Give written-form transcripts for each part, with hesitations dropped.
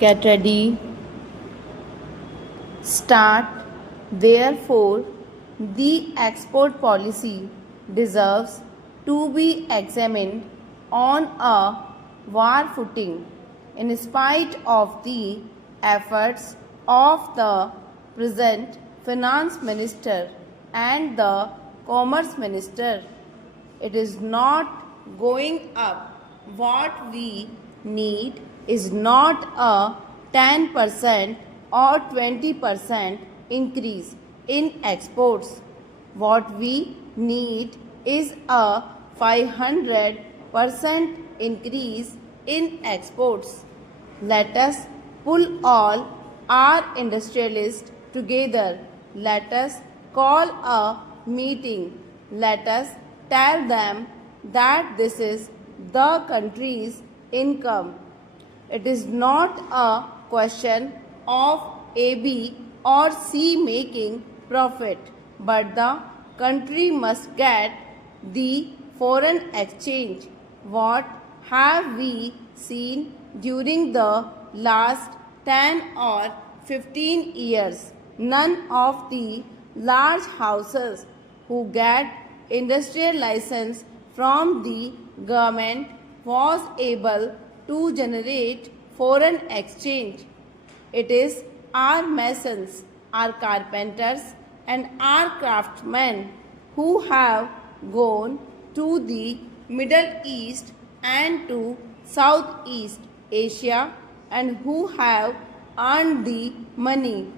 Get ready. Start. Therefore, the export policy deserves to be examined on a war footing in spite of the efforts of the present finance minister and the commerce minister. It is not going up. What we need is not a 10% or 20% increase in exports. What we need is a 500% increase in exports. Let us pull all our industrialists together. Let us call a meeting. Let us tell them that this is the country's income. It is not a question of A, B or C making profit, but the country must get the foreign exchange. What have we seen during the last 10 or 15 years? None of the large houses who get industrial license from the government was able to generate foreign exchange. It is our masons, our carpenters, and our craftsmen who have gone to the Middle East and to Southeast Asia and who have earned the money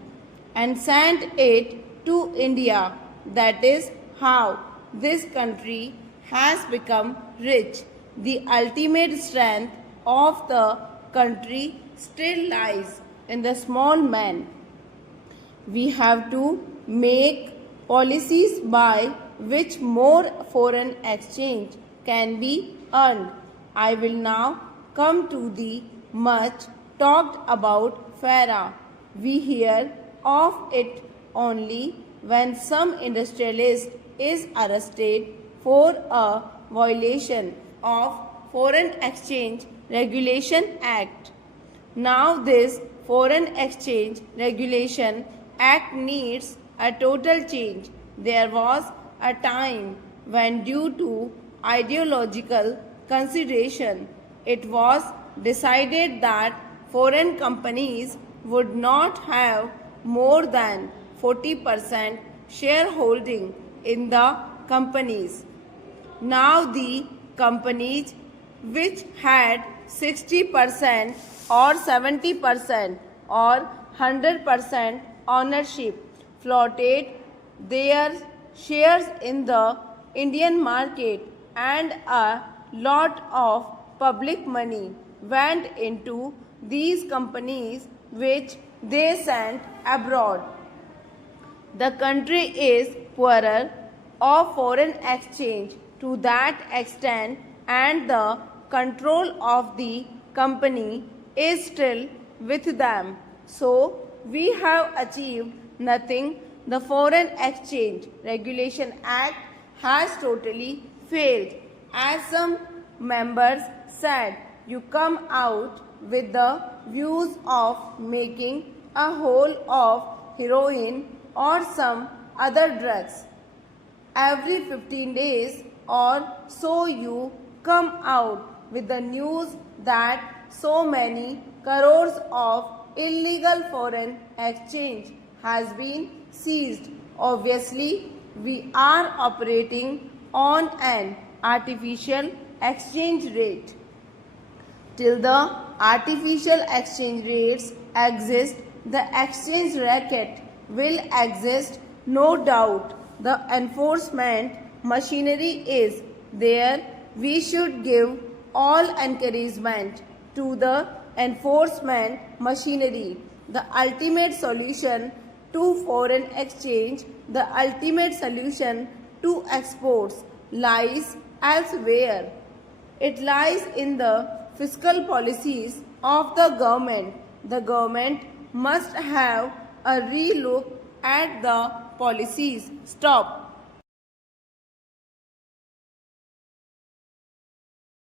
and sent it to India. That is how this country has become rich. The ultimate strength of the country still lies in the small man. We have to make policies by which more foreign exchange can be earned. I will now come to the much talked about FARA. We hear of it only when some industrialist is arrested for a violation of Foreign Exchange Regulation Act. Now this Foreign Exchange Regulation Act needs a total change. There was a time when, due to ideological consideration, it was decided that foreign companies would not have more than 40% shareholding in the companies. Now the companies which had 60% or 70% or 100% ownership floated their shares in the Indian market and a lot of public money went into these companies which they sent abroad. The country is poorer of foreign exchange to that extent and the control of the company is still with them. So we have achieved nothing. The Foreign Exchange Regulation Act has totally failed. As some members said, you come out with the views of making a whole of heroin or some other drugs. Every 15 days or so you come out with the news that so many crores of illegal foreign exchange has been seized. Obviously, we are operating on an artificial exchange rate. Till the artificial exchange rates exist, the exchange racket will exist, no doubt. The enforcement machinery is there. We should give all encouragement to the enforcement machinery. The ultimate solution to foreign exchange, the ultimate solution to exports lies elsewhere. It lies in the fiscal policies of the government. The government must have a relook at the policies. Stop.